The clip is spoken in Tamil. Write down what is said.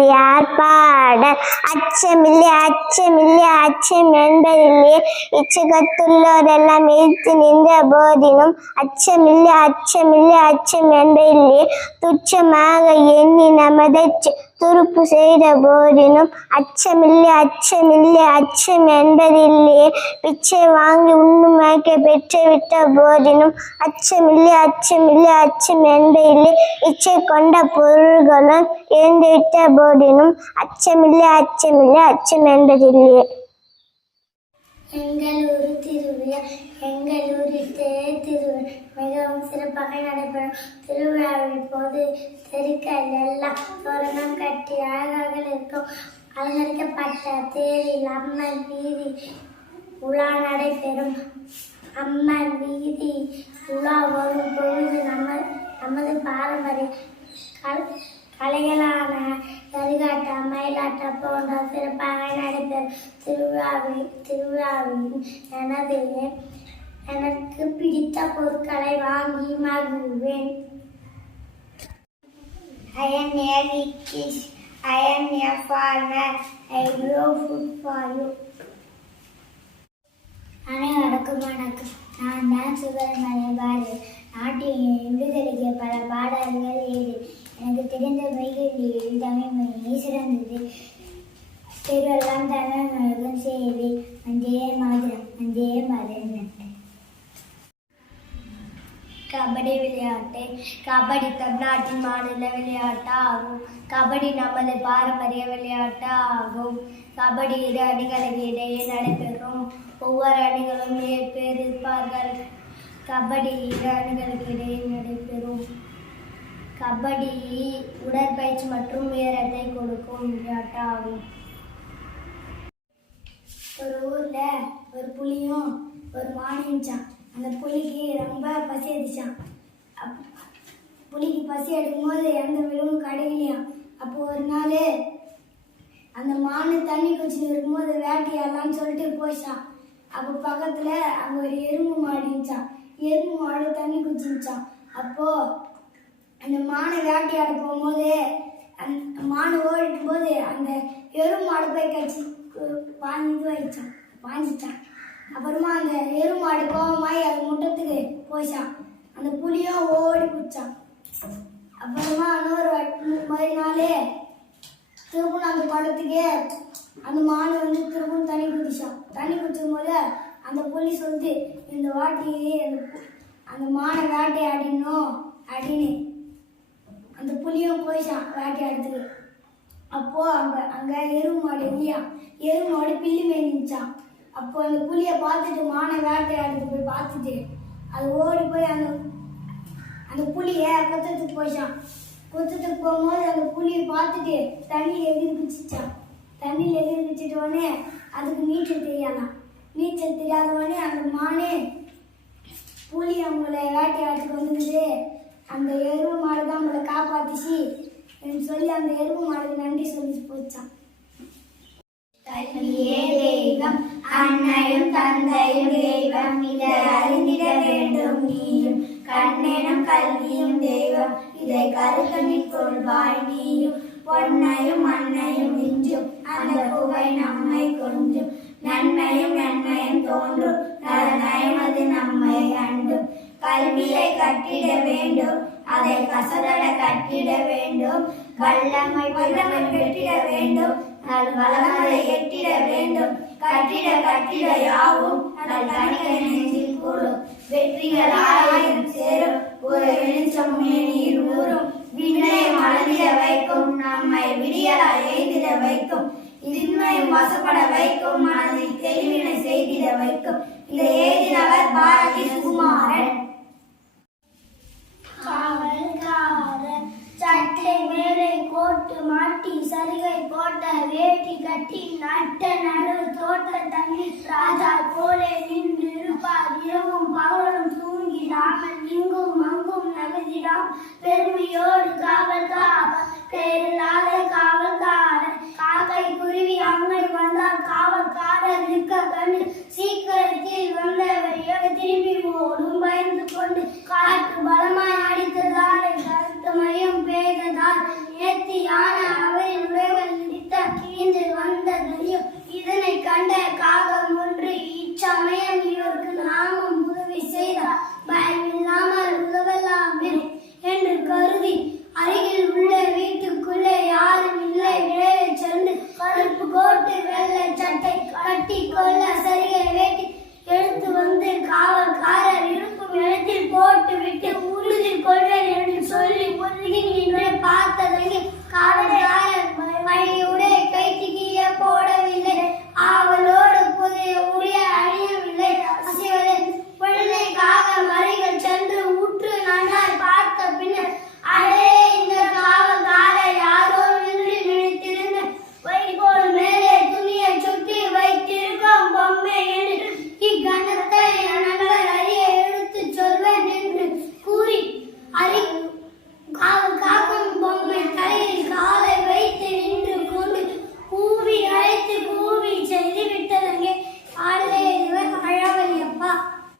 பாரதியார் பாட அச்சமில்லை அச்சமில்லை அச்சம் என்பதில்லை இச்சகத்துள்ளோரெல்லாம் எதிர்த்து நின்ற போதிலும் அச்சமில்லை அச்சமில்லை அச்சம் என்பதில்லை துச்சமாக எண்ணி நமதை துருப்பு செய்த போதிலும் அச்சமில்லை அச்சமில்லை அச்சம் என்பதில்லையே பிச்சை வாங்கி உண்ணுமாக்க பெற்றுவிட்ட போதிலும் அச்சமில்லை அச்சமில்லை அச்சம் என்பதில்லை. இச்சை கொண்ட பொருள்களும் இழந்துவிட்ட போதிலும் அச்சமில்லை அச்சமில்லை அச்சம் என்பதில்லையே எங்களூர் திருவிழா எங்களூரில் தேர் திருவிழா மிகவும் சிறப்பாக நடைபெறும். திருவிழாவின் போது தெருக்கள் எல்லாம் தோரணம் கட்டி அழகாக இருக்கும் அலங்கரிக்கப்பட்ட தேரில் அம்மன் வீதி உலா நடைபெறும். அம்மன் வீதி உலா வரும் பொழுது நம்ம நமது பாரம்பரிய கலைகளான கரிகாட்டம் மயிலாட்டம் போன்ற சிறப்பாக நடித்த திருவிழாவில் திருவிழாவில் எனது எனக்கு பிடித்த பொருட்களை வாங்கி மகிழ்வேன் I am a Vikish. I am a farmer. I grow food for you. அனைவருக்கும் வணக்கம் நான் தான் சுகரமலை பாரதி நாட்டின் விடுதலைக்கு பல பாடல்கள் எழுதி எனக்கு தெரிந்த வைகளில் தமிழ் சிறந்தது. திருவெல்லாம் தமிழ் மொழிக்கும் செய்தி மாதிரம் வந்தே மாதிரம் கபடி விளையாட்டு கபடி தமிழ்நாட்டின் மாநில விளையாட்டாகும். கபடி நமது பாரம்பரிய விளையாட்டாகும். கபடி இரு அணிகளுக்கு இடையே நடைபெறும். ஒவ்வொரு அணிகளும் பேர் இருப்பார்கள். கபடி இரு அணிகளுக்கு இடையே நடைபெறும். கபடி உடற்பயிற்சி மற்றும் உயரத்தை கொடுக்கும் விளையாட்டாகும். ஒரு ஊர்ல ஒரு புலியும் ஒரு மானும் இருந்துச்சான் அந்த புலிக்கு ரொம்ப பசி அடிச்சான். அப் புலிக்கு பசி எடுக்கும்போது எந்த விலங்கும் கிடைக்கலையாம் அப்போ ஒரு நாள் அந்த மானு தண்ணி குடிச்சுட்டு இருக்கும்போது வேட்டையாடலாம்னு சொல்லிட்டு போச்சான். அப்போ பக்கத்தில் அங்கே ஒரு எறும்பு மாடு இருந்துச்சான் எறும்பு மாடு தண்ணி குச்சிச்சான் அப்போது அந்த மானை வேட்டையாட போகும்போது அந்த மானை ஓடிட்டு போது அந்த எரு மாடு போய் கட்சி வாங்கி வச்சான் ஆயிடுச்சான் அப்புறமா அந்த எருமாடு மாடு கோவமாயி அது முட்டத்துக்கு போச்சான். அந்த புலியும் ஓடி பிடிச்சான் அப்புறமா இன்னொரு வாட்டி- மறுநாள் திருப்பூர் அந்த படத்துக்கே அந்த மானு வந்து திருப்பூர் தண்ணி குடிச்சான். தண்ணி குடிச்சும் போது அந்த புலி சொல்லுது இந்த வாட்டி அந்த அந்த மானை வேட்டையாடினோம் அப்படின்னு. அந்த புலியும் போயிச்சான் வேட்டையாடுறதுக்கு அப்போ அங்க அங்க எரு மாடு இல்லையா? எரு மாடு பில்லி மேய்ச்சான் அப்போ அந்த புலியை பார்த்துட்டு மானை வேட்டையாடுறதுக்கு போய் பார்த்துட்டு அது ஓடி போய் அந்த அந்த புலியை கொத்தத்துக்கு போயிச்சான் கொத்தத்துக்கு போகும்போது அந்த புளியை பார்த்துட்டு தண்ணியில் எதிர்பிச்சிச்சான் தண்ணியில் எதிர்பிச்சிட்ட உடனே அதுக்கு நீச்சல் தெரியாதான் நீச்சல் தெரியாத உடனே அந்த மானே புளி அவங்கள வேட்டையாட்டுக்கு வந்துருது அந்த எருவு மாடு தான் நம்மளை காப்பாத்திச்சு என்று சொல்லி அந்த எருவு மாடுக்கு நன்றி சொல்லி போச்சான் கல்வியே தெய்வம் அன்னையும் தந்தையும் தெய்வம் இதை அறிந்திட வேண்டும் நீயும். கண்ணனும் கல்வியும் தெய்வம் இதை கருத்தனில் கொள்வாய் நீயும். பொன்னையும் மண்ணையும் மிஞ்சும் அந்த புகை நம்மை கொஞ்சும் நன்மையும் நன்மையும் தோன்றும் நயமது அது நம்மை அண்டும். கல்வியை கட்டிட வேண்டும் அதை கசடட கட்டிட வேண்டும் வல்லமை வல்லமை கட்டிட வேண்டும் நல் வளங்களை எட்டிட வேண்டும். கட்டிட கட்டிட யாவும் நல் தனிக நெஞ்சில் கூடும் வெற்றிகள் ஆயிரம் சேரும் ஒரு வெளிச்சம் மேனியில் ஊறும். விண்ணை மலர்ந்திட வைக்கும் நம்மை விடியலாய் எய்திட வைக்கும். இன்மையும் வசப்பட வைக்கும் இடம் பெருமையோடு காவல் காவலாத காவல்காரன். காக்கை குருவி அம்மை வந்தால் காவல்காரர் நிற்க கண்டு சீக்கிரத்தில் வந்தவரையோ திரும்பி ஓடும் பயந்து கொண்டு காற்று பலமாய் அடித்ததால் கருத்து மயம் பெய்ததால் நேர்த்தி யான அவரின் உறவில் நித்த கீழ்ந்து வந்ததையும் இதனை கண்ட கா